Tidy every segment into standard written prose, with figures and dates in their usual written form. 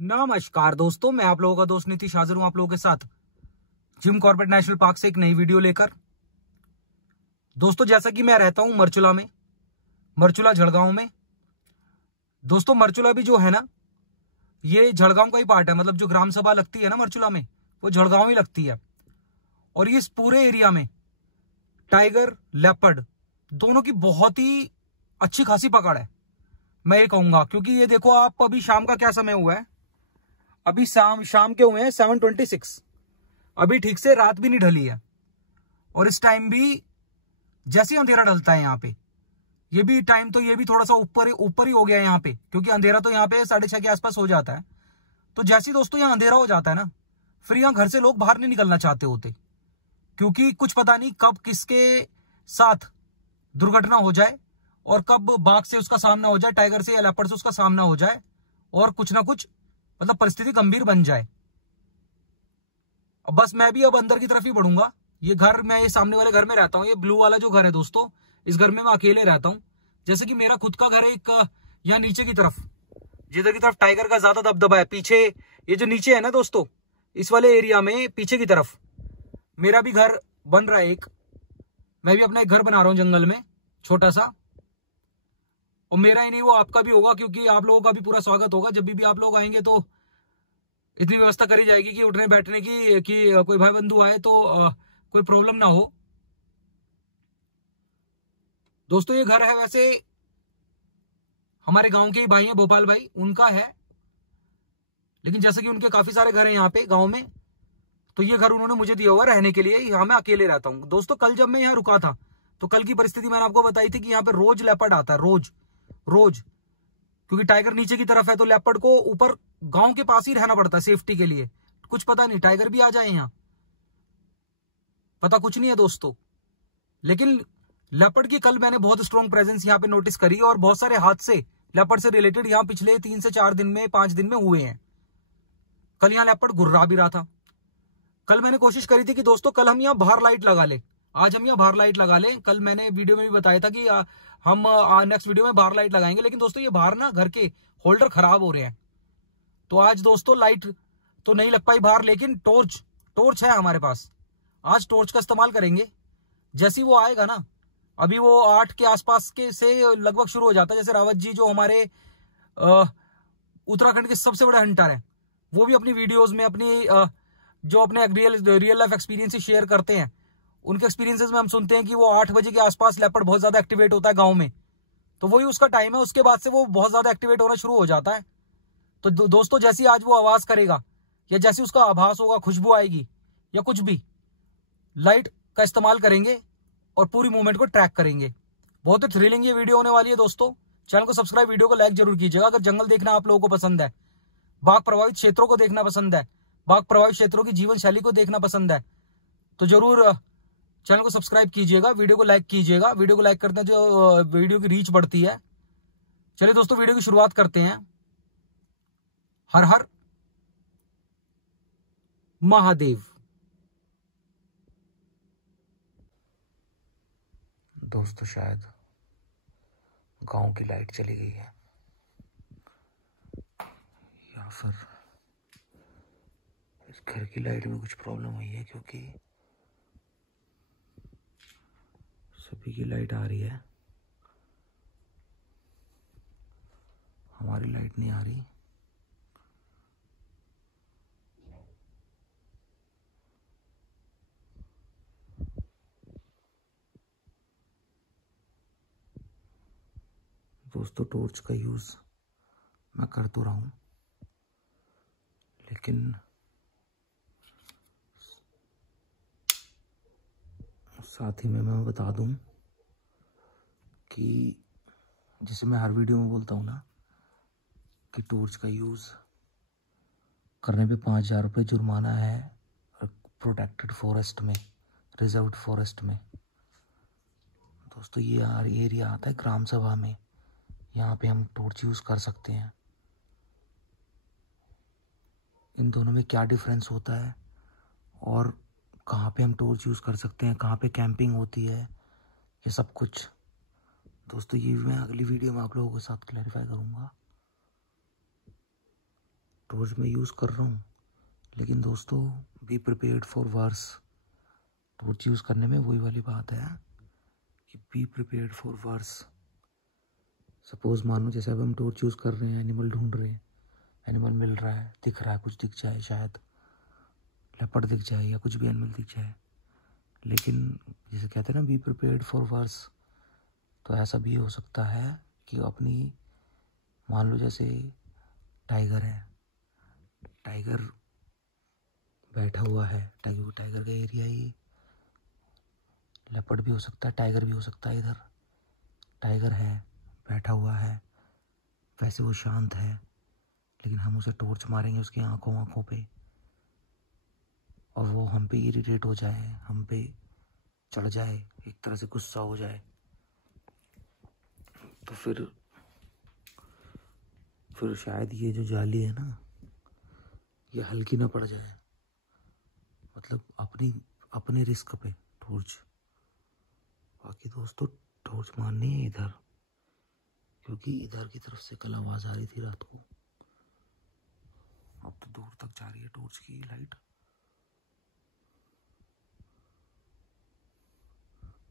नमस्कार दोस्तों, मैं आप लोगों का दोस्त नीतीश हाजिर हूं आप लोगों के साथ जिम कॉर्बेट नेशनल पार्क से एक नई वीडियो लेकर। दोस्तों, जैसा कि मैं रहता हूं मरचुला में, मरचुला झड़गांव में। दोस्तों, मरचुला भी जो है ना, ये झड़गांव का ही पार्ट है। मतलब जो ग्राम सभा लगती है ना मरचुला में, वो झड़गांव ही लगती है। और ये इस पूरे एरिया में टाइगर, लेपर्ड दोनों की बहुत ही अच्छी खासी पकड़ है, मैं ये कहूंगा। क्योंकि ये देखो आप, अभी शाम का क्या समय हुआ है, अभी शाम के हुए हैं 7:26। अभी ठीक से रात भी नहीं ढली है। और इस टाइम भी जैसे अंधेरा ढलता है यहाँ पे, ये भी टाइम तो ये भी थोड़ा सा ऊपर ही हो गया है यहाँ पे, क्योंकि अंधेरा तो यहाँ पे 6:30 के आसपास हो जाता है। तो जैसे ही दोस्तों यहाँ अंधेरा हो जाता है ना, फिर यहाँ घर से लोग बाहर नहीं निकलना चाहते होते, क्योंकि कुछ पता नहीं कब किसके साथ दुर्घटना हो जाए और कब बाघ से उसका सामना हो जाए, टाइगर से या लेपर्ड से उसका सामना हो जाए, और कुछ ना कुछ मतलब परिस्थिति गंभीर बन जाए। अब बस मैं भी अब अंदर की तरफ ही बढ़ूंगा। ये घर, मैं ये सामने वाले घर में रहता हूँ, ये ब्लू वाला जो घर है दोस्तों, इस घर में मैं अकेले रहता हूँ। जैसे कि मेरा खुद का घर है एक यहाँ नीचे की तरफ, जिधर की तरफ टाइगर का ज्यादा दबदबा है। पीछे ये जो नीचे है ना दोस्तों, इस वाले एरिया में पीछे की तरफ मेरा भी घर बन रहा है एक। मैं भी अपना एक घर बना रहा हूँ जंगल में, छोटा सा। और मेरा ही नहीं, वो आपका भी होगा, क्योंकि आप लोगों का भी पूरा स्वागत होगा। जब भी आप लोग आएंगे तो इतनी व्यवस्था करी जाएगी कि उठने बैठने की, कि कोई भाई बंधु आए तो कोई प्रॉब्लम ना हो। दोस्तों, ये घर है वैसे हमारे गांव के ही भाई हैं, भोपाल भाई, उनका है। लेकिन जैसे कि उनके काफी सारे घर हैं यहाँ पे गांव में, तो ये घर उन्होंने मुझे दिया हुआ रहने के लिए। यहाँ मैं अकेले रहता हूँ। दोस्तों, कल जब मैं यहाँ रुका था, तो कल की परिस्थिति मैंने आपको बताई थी कि यहाँ पे रोज लेपर्ड आता है, रोज रोज। क्योंकि टाइगर नीचे की तरफ है, तो लेपर्ड को ऊपर गांव के पास ही रहना पड़ता है सेफ्टी के लिए। कुछ पता नहीं, टाइगर भी आ जाए यहाँ, पता कुछ नहीं है दोस्तों। लेकिन लेपर्ड की कल मैंने बहुत स्ट्रॉन्ग प्रेजेंस यहाँ पे नोटिस करी, और बहुत सारे हादसे लेपर्ड से रिलेटेड यहाँ पिछले 3 से 4 दिन में, 5 दिन में हुए हैं। कल यहाँ लेपर्ड घुर्रा भी रहा था। कल मैंने कोशिश करी थी कि दोस्तों कल हम यहाँ बाहर लाइट लगा ले, आज हम यहाँ बाहर लाइट लगा लें। कल मैंने वीडियो में भी बताया था कि हम नेक्स्ट वीडियो में बाहर लाइट लगाएंगे। लेकिन दोस्तों, ये बाहर ना घर के होल्डर खराब हो रहे हैं, तो आज दोस्तों लाइट तो नहीं लग पाई बाहर। लेकिन टॉर्च है हमारे पास, आज टॉर्च का इस्तेमाल करेंगे। जैसे ही वो आएगा ना, अभी वो 8 के आसपास के से लगभग शुरू हो जाता है। जैसे रावत जी जो हमारे उत्तराखंड के सबसे बड़े हंटर हैं, वो भी अपनी वीडियोस में अपनी जो अपने रियल लाइफ एक्सपीरियंस शेयर करते हैं, उनके एक्सपीरियंसेस में हम सुनते हैं कि वो 8 बजे के आसपास लेपर्ड बहुत ज्यादा एक्टिवेट होता है गांव में। तो वही उसका टाइम है, उसके बाद से वो बहुत ज्यादा एक्टिवेट होना शुरू हो जाता है। तो दोस्तों, जैसी आज वो आवाज करेगा, या जैसी उसका आभास होगा, खुशबू आएगी या कुछ भी, लाइट का इस्तेमाल करेंगे और पूरी मूवमेंट को ट्रैक करेंगे। बहुत ही थ्रिलिंग ये वीडियो होने वाली है दोस्तों। चैनल को सब्सक्राइब, वीडियो को लाइक जरूर कीजिएगा। अगर जंगल देखना आप लोगों को पसंद है, बाघ प्रभावित क्षेत्रों को देखना पसंद है, बाघ प्रभावित क्षेत्रों की जीवन शैली को देखना पसंद है, तो जरूर चैनल को सब्सक्राइब कीजिएगा, वीडियो को लाइक कीजिएगा। वीडियो को लाइक करते हैं जो वीडियो की रीच बढ़ती है। चलिए दोस्तों, वीडियो की शुरुआत करते हैं। हर हर महादेव। दोस्तों, शायद गांव की लाइट चली गई है, या फिर इस घर की लाइट में कुछ प्रॉब्लम हुई है, क्योंकि सभी की लाइट आ रही है, हमारी लाइट नहीं आ रही। दोस्तों, टॉर्च का यूज़ मैं कर तो रहा हूँ, लेकिन साथ ही में मैं बता दूं कि जैसे मैं हर वीडियो में बोलता हूँ ना, कि टॉर्च का यूज़ करने पे 5,000 रुपये जुर्माना है प्रोटेक्टेड फॉरेस्ट में, रिजर्व्ड फॉरेस्ट में। दोस्तों, ये एरिया आता है ग्राम सभा में, यहाँ पे हम टॉर्च यूज़ कर सकते हैं। इन दोनों में क्या डिफरेंस होता है, और कहाँ पे हम टॉर्च यूज़ कर सकते हैं, कहाँ पे कैंपिंग होती है, ये सब कुछ दोस्तों ये मैं अगली वीडियो में आप लोगों के साथ क्लैरिफाई करूँगा। टॉर्च मैं यूज़ कर रहा हूँ, लेकिन दोस्तों be prepared for worse. Torch use करने में वही वाली बात है कि be prepared for worse. Suppose मानो जैसे अब हम टॉर्च यूज़ कर रहे हैं, एनिमल ढूंढ रहे हैं, एनिमल मिल रहा है, दिख रहा है, कुछ दिख जाए, शायद लेपर्ड दिख जाए या कुछ भी एनिमल दिख जाए, लेकिन जैसे कहते हैं ना बी प्रिपेयर्ड फॉर वर्स, तो ऐसा भी हो सकता है कि अपनी, मान लो जैसे टाइगर है, टाइगर बैठा हुआ है, टाइगर का एरिया ही, लेपर्ड भी हो सकता है, टाइगर भी हो सकता है। इधर टाइगर है, बैठा हुआ है, वैसे वो शांत है, लेकिन हम उसे टॉर्च मारेंगे उसकी आंखों पे, और वो हम पे इरिटेट हो जाए, हम पे चढ़ जाए, एक तरह से गुस्सा हो जाए, तो फिर शायद ये जो जाली है ना, ये हल्की ना पड़ जाए, मतलब अपने रिस्क पे टॉर्च। बाकी दोस्तों टॉर्च मारनी है इधर, क्योंकि इधर की तरफ से कल आवाज़ आ रही थी रात को। अब तो दूर तक जा रही है टॉर्च की लाइट।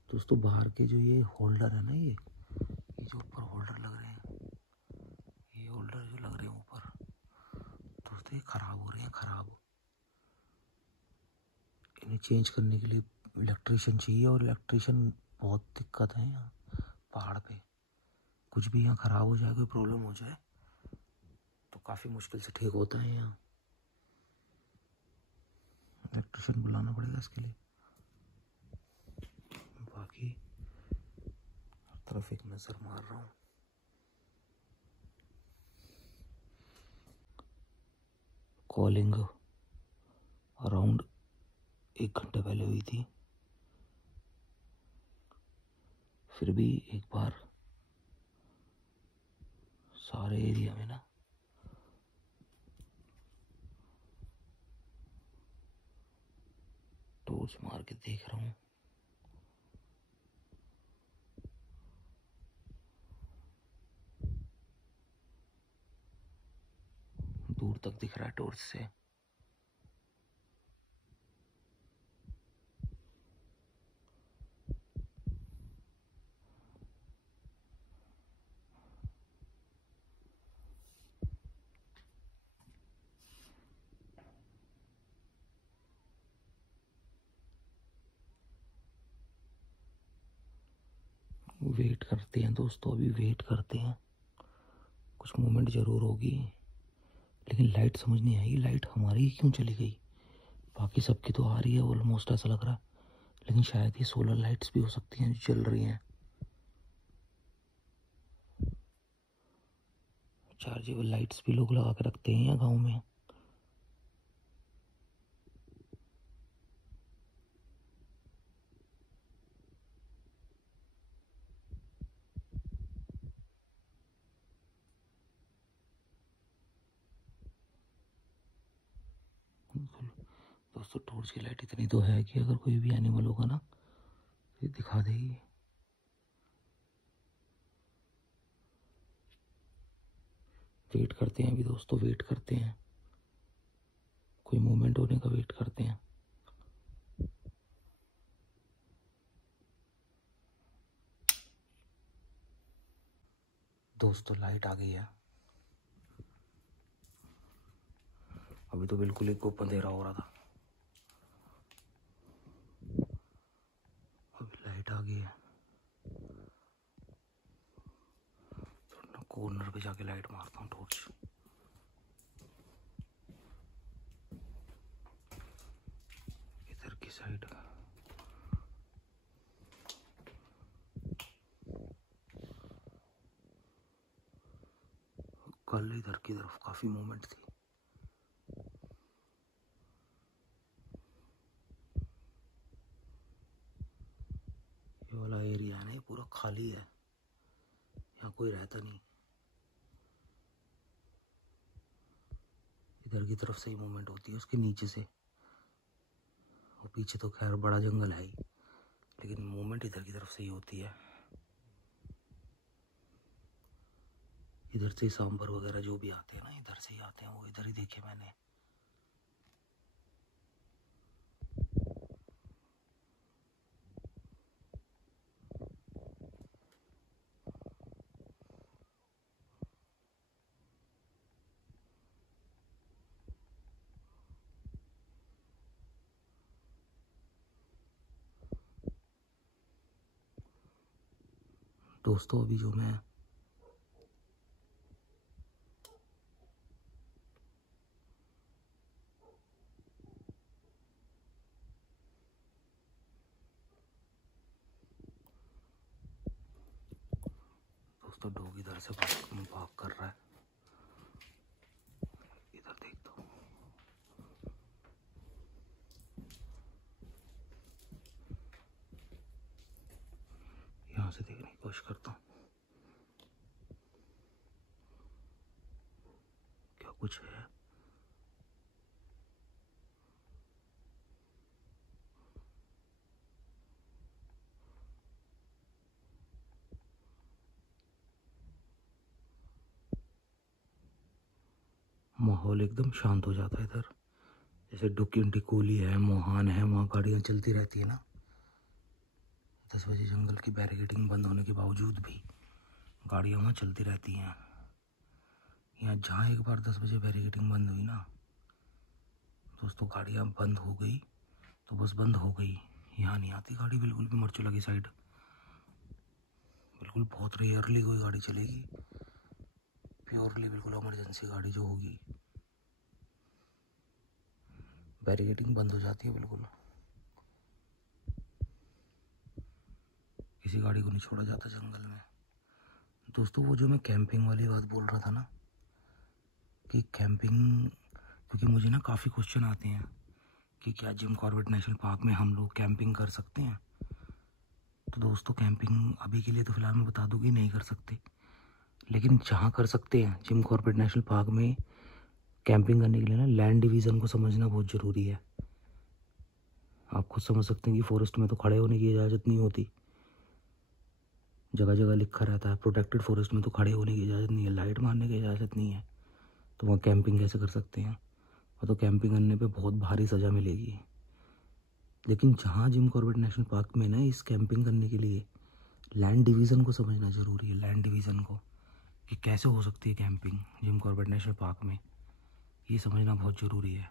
दोस्तों बाहर के जो ये होल्डर है ना, ये जो ऊपर होल्डर लग रहे हैं, ये होल्डर जो लग रहे हैं ऊपर, दोस्तों ये ख़राब हो रहे हैं, ख़राब। इन्हें चेंज करने के लिए इलेक्ट्रिशियन चाहिए, और इलेक्ट्रिशियन बहुत दिक्कत है यहाँ पहाड़ पे। कुछ भी यहाँ ख़राब हो जाए, कोई प्रॉब्लम हो जाए, तो काफ़ी मुश्किल से ठीक होता है यहाँ। इलेक्ट्रिशियन बुलाना पड़ेगा इसके लिए। बाकी हर तरफ एक नज़र मार रहा हूँ। कॉलिंग अराउंड 1 घंटे पहले हुई थी, फिर भी एक बार सारे एरिया में ना टॉर्च मार के देख रहा हूँ। दूर तक दिख रहा है टॉर्च से। वेट करते हैं दोस्तों, अभी वेट करते हैं, कुछ मूवमेंट ज़रूर होगी, लेकिन लाइट समझ नहीं आई, लाइट हमारी ही क्यों चली गई? बाकी सबकी तो आ रही है ऑलमोस्ट, ऐसा लग रहा है, लेकिन शायद ये सोलर लाइट्स भी हो सकती हैं जो चल रही हैं। चार्जेबल लाइट्स भी लोग लगा के रखते हैं यहाँ गाँव में। दोस्तों टॉर्च की लाइट इतनी तो है कि अगर कोई भी एनिमल होगा ना तो ये दिखा देगी। वेट करते हैं अभी दोस्तों, वेट करते हैं, कोई मूवमेंट होने का वेट करते हैं। दोस्तों लाइट आ गई है, अभी तो बिल्कुल ही गुप अंधेरा हो रहा था, अभी लाइट आ गई है। तो कॉर्नर पे जाके लाइट मारता हूँ टॉर्च। इधर की साइड कल इधर की तरफ काफी मूवमेंट थी। ये वाला एरिया है ना, ये पूरा खाली है, यहाँ कोई रहता नहीं। इधर की तरफ से ही मूवमेंट होती है, उसके नीचे से, और पीछे तो खैर बड़ा जंगल है ही, लेकिन मूवमेंट इधर की तरफ से ही होती है। इधर से सांबर वगैरह जो भी आते हैं ना, इधर से ही आते हैं, वो इधर ही देखे मैंने। दोस्तों अभी जो मैं दोस्तों डॉग इधर से भाग कर रहा है, इधर देखता हूँ। यहाँ से देखने की कोशिश करता हूँ क्या कुछ है। माहौल एकदम शांत हो जाता है इधर। जैसे डिकोली है, मोहान है, वहाँ गाड़ियाँ चलती रहती है ना। 10 बजे जंगल की बैरिकेडिंग बंद होने के बावजूद भी गाड़ियाँ वहाँ चलती रहती हैं। यहाँ जहाँ एक बार 10 बजे बैरिकेडिंग बंद हुई ना दोस्तों, गाड़ियाँ बंद हो गई तो बस बंद हो गई। यहाँ नहीं आती गाड़ी बिल्कुल भी मरचूला की साइड, बिल्कुल बहुत रेयरली कोई गाड़ी चलेगी। प्योरली बिल्कुल इमरजेंसी गाड़ी जो होगी, बैरिकेडिंग बंद हो जाती है बिल्कुल। किसी गाड़ी को नहीं छोड़ा जाता जंगल में। दोस्तों वो जो मैं कैंपिंग वाली बात बोल रहा था ना, कि कैंपिंग, क्योंकि मुझे ना काफ़ी क्वेश्चन आते हैं कि क्या जिम कॉर्बेट नेशनल पार्क में हम लोग कैंपिंग कर सकते हैं। तो दोस्तों कैंपिंग अभी के लिए तो फिलहाल मैं बता दूँ कि नहीं कर सकते, लेकिन जहाँ कर सकते हैं जिम कॉर्बेट नेशनल पार्क में कैंपिंग करने के लिए ना लैंड डिवीज़न को समझना बहुत ज़रूरी है। आप खुद समझ सकते हैं कि फॉरेस्ट में तो खड़े होने की इजाज़त नहीं होती, जगह जगह लिखा रहता है प्रोटेक्टेड फॉरेस्ट में तो खड़े होने की इजाज़त नहीं है, लाइट मारने की इजाज़त नहीं है। तो वहाँ कैंपिंग कैसे कर सकते हैं? और तो कैंपिंग करने पे बहुत भारी सज़ा मिलेगी। लेकिन जहाँ जिम कॉर्बेट नेशनल पार्क में ना इस कैंपिंग करने के लिए लैंड डिवीज़न को समझना ज़रूरी है। लैंड डिवीज़न को कि कैसे हो सकती है camping Jim Corbett national park में, ये समझना बहुत ज़रूरी है।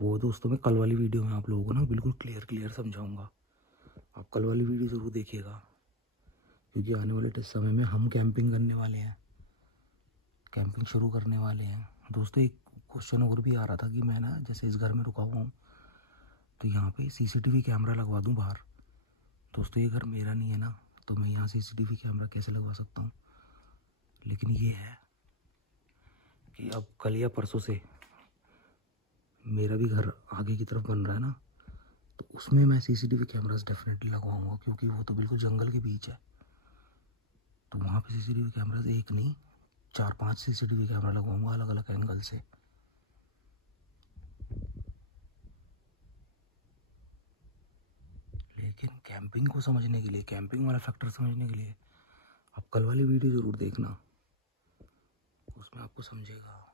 वो दोस्तों मैं कल वाली वीडियो में आप लोगों को ना बिल्कुल क्लियर समझाऊंगा। आप कल वाली वीडियो ज़रूर देखिएगा, क्योंकि आने वाले समय में हम कैंपिंग करने वाले हैं, कैंपिंग शुरू करने वाले हैं। दोस्तों एक क्वेश्चन और भी आ रहा था कि मैं ना जैसे इस घर में रुका हुआ हूँ तो यहाँ पे सीसीटीवी कैमरा लगवा दूँ बाहर। दोस्तों ये घर मेरा नहीं है ना, तो मैं यहाँ सीसीटीवी कैमरा कैसे लगवा सकता हूँ। लेकिन ये है कि अब कल या परसों से मेरा भी घर आगे की तरफ बन रहा है ना, तो उसमें मैं सीसीटीवी कैमरास डेफिनेटली लगवाऊंगा, क्योंकि वो तो बिल्कुल जंगल के बीच है। तो वहाँ पे सीसीटीवी कैमरास एक नहीं 4-5 सीसीटीवी कैमरा लगवाऊंगा अलग अलग एंगल से। लेकिन कैंपिंग को समझने के लिए, कैंपिंग वाला फैक्टर समझने के लिए आप कल वाली वीडियो ज़रूर देखना, उसमें आपको समझेगा।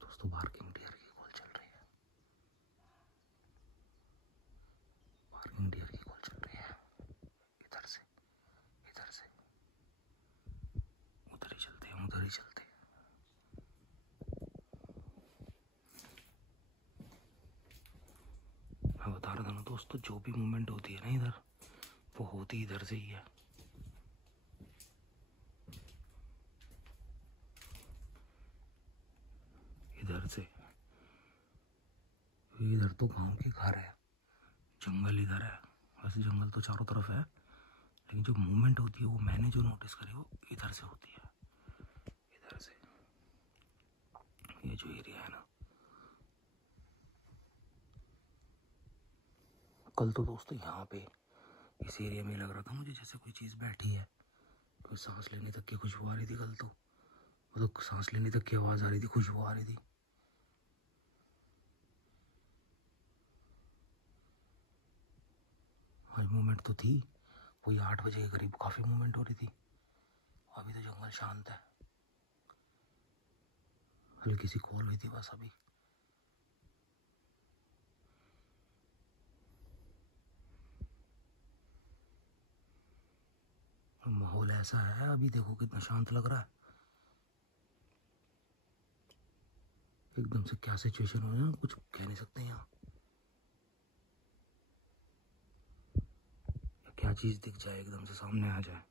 दोस्तों बार्किंग डियर की कॉल चल रही है, बार्किंग डियर की कॉल चल रही है। इधर से उधर ही चलते हैं, उधर ही चलते हैं। मैं बता रहा था ना दोस्तों, जो भी मूवमेंट होती है ना इधर, वो होती इधर से ही है। इधर से, इधर तो गांव के घर है, जंगल इधर है। वैसे जंगल तो चारों तरफ है, लेकिन जो मूवमेंट होती है वो मैंने जो नोटिस करी वो इधर से होती है। इधर से ये जो एरिया है ना, कल तो दोस्तों यहाँ पे इस एरिया में लग रहा था मुझे जैसे कोई चीज़ बैठी है, कोई सांस लेने तक की खुशबू आ रही थी कल तो। वो तो सांस लेने तक की आवाज़ आ रही थी, खुशबू आ रही थी। आज मूवमेंट तो थी, वही 8 बजे के करीब काफ़ी मूवमेंट हो रही थी। अभी तो जंगल शांत है, हल्की सी कॉल हुई थी बस अभी। माहौल ऐसा है, अभी देखो कितना शांत लग रहा है। एकदम से क्या सिचुएशन हो जाए कुछ कह नहीं सकते यहाँ। क्या चीज़ दिख जाए एकदम से सामने आ जाए।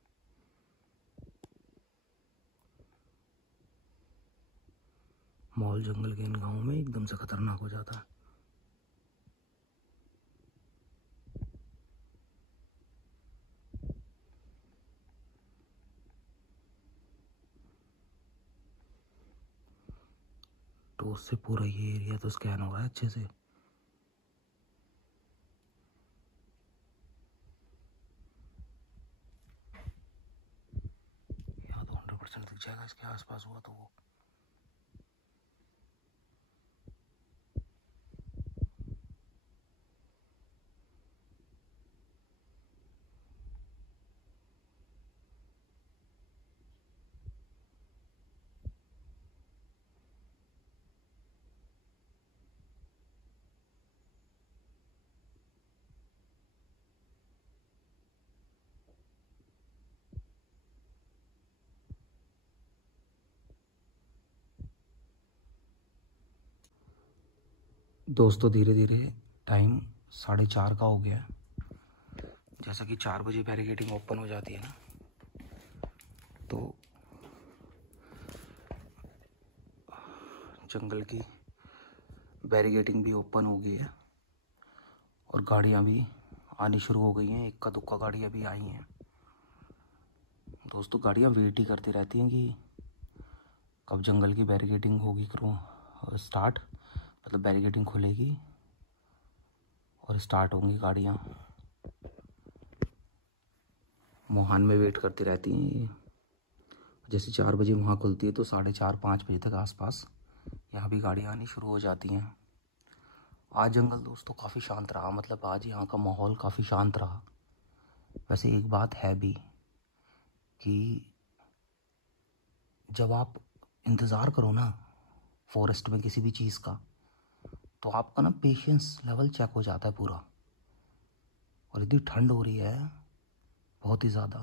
माहौल जंगल के इन गाँव में एकदम से खतरनाक हो जाता है। तो उससे पूरा ये एरिया तो स्कैन हो रहा है अच्छे से। यहाँ तो 100% दिख जाएगा इसके आसपास हुआ तो वो। दोस्तों धीरे धीरे टाइम 4:30 का हो गया है। जैसा कि 4 बजे बैरिकेडिंग ओपन हो जाती है ना, तो जंगल की बैरिकेडिंग भी ओपन हो गई है और गाड़ियाँ भी आनी शुरू हो गई हैं। इक्का दुक्का गाड़ियाँ भी आई हैं। दोस्तों गाड़ियाँ वेट ही करती रहती हैं कि कब जंगल की बैरिकेडिंग होगी करूँ स्टार्ट, मतलब बैरिकेडिंग खुलेगी और स्टार्ट होंगी गाड़ियाँ। मोहान में वेट करती रहती हैं। जैसे 4 बजे वहाँ खुलती है तो 4:30-5 बजे तक आसपास यहाँ भी गाड़ियाँ आनी शुरू हो जाती हैं। आज जंगल दोस्तों काफ़ी शांत रहा, मतलब आज यहाँ का माहौल काफ़ी शांत रहा। वैसे एक बात है भी कि जब आप इंतज़ार करो ना फॉरेस्ट में किसी भी चीज़ का, तो आपका ना पेशेंस लेवल चेक हो जाता है पूरा। और इतनी ठंड हो रही है बहुत ही ज़्यादा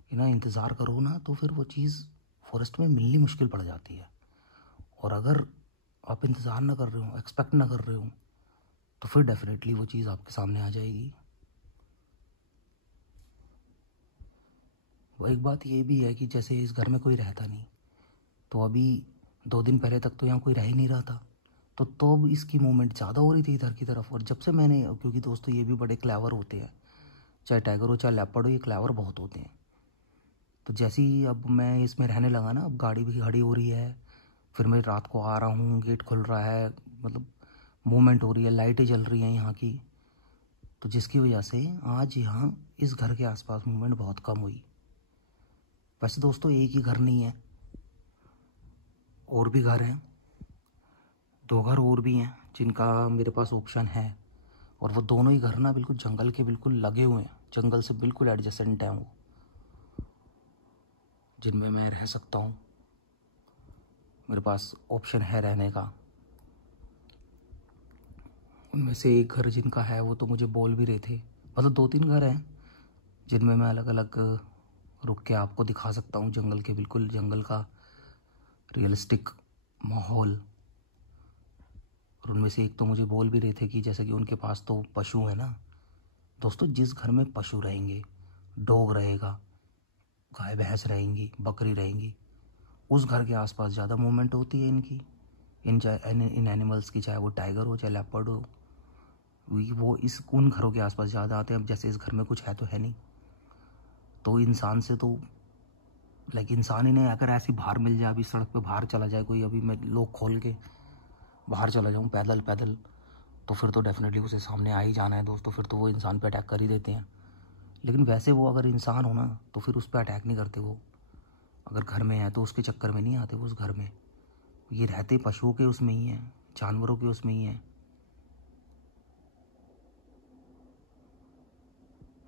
कि ना इंतज़ार करो ना तो फिर वो चीज़ फॉरेस्ट में मिलनी मुश्किल पड़ जाती है। और अगर आप इंतज़ार ना कर रहे हो, एक्सपेक्ट ना कर रहे हो, तो फिर डेफिनेटली वो चीज़ आपके सामने आ जाएगी। वो एक बात ये भी है कि जैसे इस घर में कोई रहता नहीं, तो अभी 2 दिन पहले तक तो यहाँ कोई रह ही नहीं रहा था, तो अब इसकी मूवमेंट ज़्यादा हो रही थी इधर की तरफ। और जब से मैंने, क्योंकि दोस्तों ये भी बड़े क्लेवर होते हैं, चाहे टाइगर हो चाहे लेपर्ड हो, ये क्लेवर बहुत होते हैं। तो जैसे ही अब मैं इसमें रहने लगा ना, अब गाड़ी भी खड़ी हो रही है, फिर मैं रात को आ रहा हूँ, गेट खुल रहा है, मतलब मूवमेंट हो रही है, लाइटें जल रही हैं यहाँ की, तो जिसकी वजह से आज यहाँ इस घर के आसपास मूवमेंट बहुत कम हुई। वैसे दोस्तों एक ही घर नहीं है, और भी घर हैं, 2 घर और भी हैं जिनका मेरे पास ऑप्शन है। और वो दोनों ही घर ना बिल्कुल जंगल के बिल्कुल लगे हुए हैं, जंगल से बिल्कुल एडजेसेंट हैं वो, जिनमें मैं रह सकता हूँ, मेरे पास ऑप्शन है रहने का। उनमें से एक घर जिनका है वो तो मुझे बोल भी रहे थे, मतलब 2-3 घर हैं जिनमें मैं अलग अलग रुक के आपको दिखा सकता हूँ जंगल के, बिल्कुल जंगल का रियलिस्टिक माहौल। और उनमें से एक तो मुझे बोल भी रहे थे कि जैसे कि उनके पास तो पशु है ना दोस्तों, जिस घर में पशु रहेंगे, डॉग रहेगा, गाय भैंस रहेंगी, बकरी रहेंगी, उस घर के आसपास ज़्यादा मूवमेंट होती है इनकी, इन एनिमल्स की, चाहे वो टाइगर हो चाहे लेपर्ड हो, वो उन घरों के आसपास ज़्यादा आते हैं। अब जैसे इस घर में कुछ है तो है नहीं, तो इंसान से तो लाइक इंसान ही नहीं, अगर ऐसी बाहर मिल जाए, अभी सड़क पे बाहर चला जाए कोई, अभी मैं लोग खोल के बाहर चला जाऊँ पैदल पैदल, तो फिर तो डेफिनेटली उसे सामने आ ही जाना है दोस्तों, फिर तो वो इंसान पे अटैक कर ही देते हैं। लेकिन वैसे वो अगर इंसान हो ना तो फिर उस पर अटैक नहीं करते वो अगर घर में है तो उसके चक्कर में नहीं आते वो उस घर में, ये रहते पशुओं के उसमें ही हैं, जानवरों के उसमें ही हैं।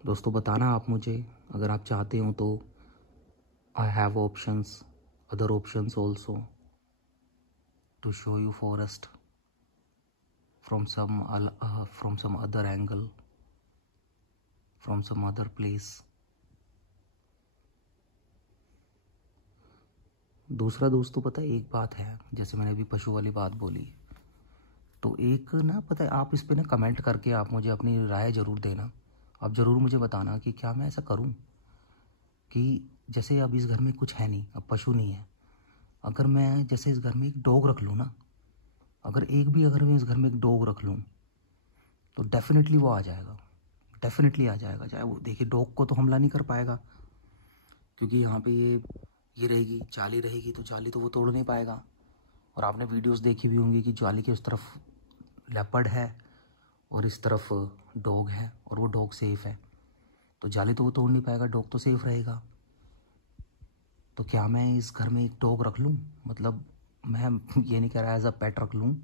दोस्तों बताना आप मुझे, अगर आप चाहते हो तो I have options, other options also to show you forest from some other angle, from some other place. दूसरा दोस्तों पता है एक बात है, जैसे मैंने अभी पशु वाली बात बोली, तो एक ना पता है आप इस पे ना कमेंट करके आप मुझे अपनी राय ज़रूर देना। आप ज़रूर मुझे बताना कि क्या मैं ऐसा करूं कि जैसे अब इस घर में कुछ है नहीं, अब पशु नहीं है, अगर मैं जैसे इस घर में एक डॉग रख लूँ ना, अगर मैं इस घर में एक डॉग रख लूँ तो डेफिनेटली वो आ जाएगा, डेफिनेटली आ जाएगा। चाहे वो देखिए डॉग को तो हमला नहीं कर पाएगा क्योंकि यहाँ पे ये रहेगी, जाली रहेगी, तो जाली तो वो तोड़ नहीं पाएगा। और आपने वीडियोस देखी भी होंगी कि जाली के उस तरफ लेपर्ड है और इस तरफ डॉग है और वो डॉग सेफ है, तो जाली तो वो तोड़ नहीं पाएगा, डॉग तो सेफ रहेगा। तो क्या मैं इस घर में एक डॉग रख लूँ, मतलब मैं ये नहीं कह रहा एज अ पेट रख लूँ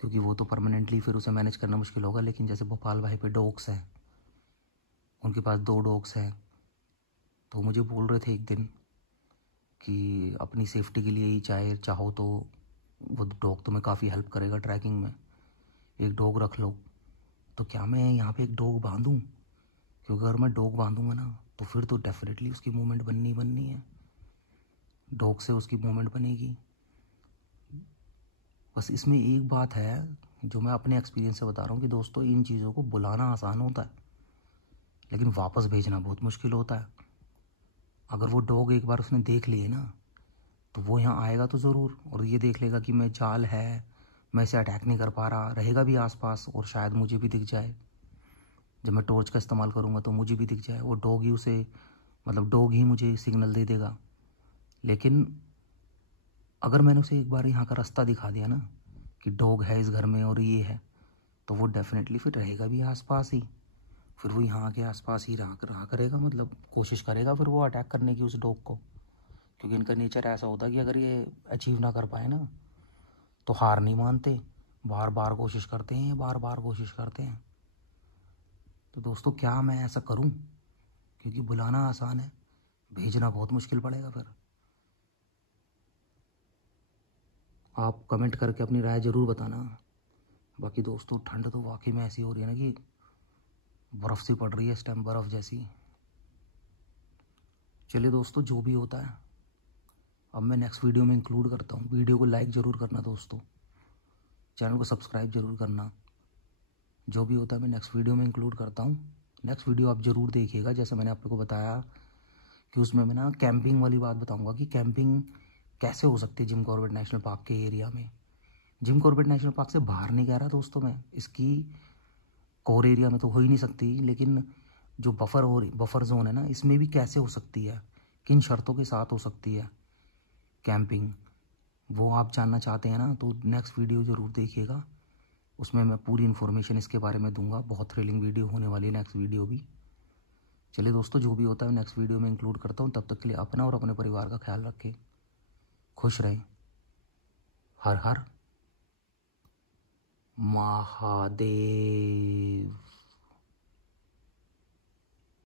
क्योंकि वो तो परमानेंटली फिर उसे मैनेज करना मुश्किल होगा, लेकिन जैसे भोपाल भाई पे डॉग्स हैं, उनके पास 2 डॉग्स हैं, तो मुझे बोल रहे थे एक दिन कि अपनी सेफ्टी के लिए ही चाहो तो वो डॉग तुम्हें काफ़ी हेल्प करेगा ट्रैकिंग में, एक डॉग रख लो। तो क्या मैं यहाँ पे एक डॉग बांधूँ, क्योंकि अगर मैं डॉग बांधूँगा ना तो फिर तो डेफिनेटली उसकी मूवमेंट बननी है, डॉग से उसकी मूवमेंट बनेगी। बस इसमें एक बात है जो मैं अपने एक्सपीरियंस से बता रहा हूँ कि दोस्तों इन चीज़ों को बुलाना आसान होता है लेकिन वापस भेजना बहुत मुश्किल होता है। अगर वो डॉग एक बार उसने देख लिए ना तो वो यहाँ आएगा तो ज़रूर, और ये देख लेगा कि मैं जाल है, मैं इसे अटैक नहीं कर पा रहा, रहेगा भी आसपास और शायद मुझे भी दिख जाए, जब मैं टॉर्च का इस्तेमाल करूँगा तो मुझे भी दिख जाए, वो डॉग ही उसे मतलब डॉग ही मुझे सिग्नल दे देगा। लेकिन अगर मैंने उसे एक बार यहाँ का रास्ता दिखा दिया ना कि डॉग है इस घर में और ये है, तो वो डेफिनेटली फिर रहेगा भी आसपास ही, फिर वो यहाँ के आसपास ही रहा करेगा, मतलब कोशिश करेगा फिर वो अटैक करने की उस डॉग को, क्योंकि इनका नेचर ऐसा होता है कि अगर ये अचीव ना कर पाए ना तो हार नहीं मानते, बार बार कोशिश करते हैं। तो दोस्तों क्या मैं ऐसा करूं, क्योंकि बुलाना आसान है, भेजना बहुत मुश्किल पड़ेगा। फिर आप कमेंट करके अपनी राय ज़रूर बताना। बाकी दोस्तों ठंड तो वाकई में ऐसी हो रही है ना कि बर्फ़ सी पड़ रही है इस टाइम, बर्फ़ जैसी। चलिए दोस्तों जो भी होता है अब मैं नेक्स्ट वीडियो में इंक्लूड करता हूँ। वीडियो को लाइक ज़रूर करना दोस्तों, चैनल को सब्सक्राइब ज़रूर करना। जो भी होता है मैं नेक्स्ट वीडियो में इंक्लूड करता हूँ। नेक्स्ट वीडियो आप ज़रूर देखिएगा, जैसे मैंने आप लोग को बताया कि उसमें मैं ना कैंपिंग वाली बात बताऊँगा कि कैंपिंग कैसे हो सकती है जिम कॉर्बेट नेशनल पार्क के एरिया में। जिम कॉर्बेट नेशनल पार्क से बाहर नहीं कह रहा दोस्तों मैं, इसकी कोर एरिया में तो हो ही नहीं सकती, लेकिन जो बफर जोन है ना इसमें भी कैसे हो सकती है, किन शर्तों के साथ हो सकती है कैंपिंग, वो आप जानना चाहते हैं ना तो नेक्स्ट वीडियो ज़रूर देखिएगा। उसमें मैं पूरी इन्फॉर्मेशन इसके बारे में दूंगा, बहुत थ्रिलिंग वीडियो होने वाली है नेक्स्ट वीडियो भी। चलिए दोस्तों जो भी होता है नेक्स्ट वीडियो में इंक्लूड करता हूँ। तब तक के लिए अपना और अपने परिवार का ख्याल रखें, खुश रहें। हर हर महादेव।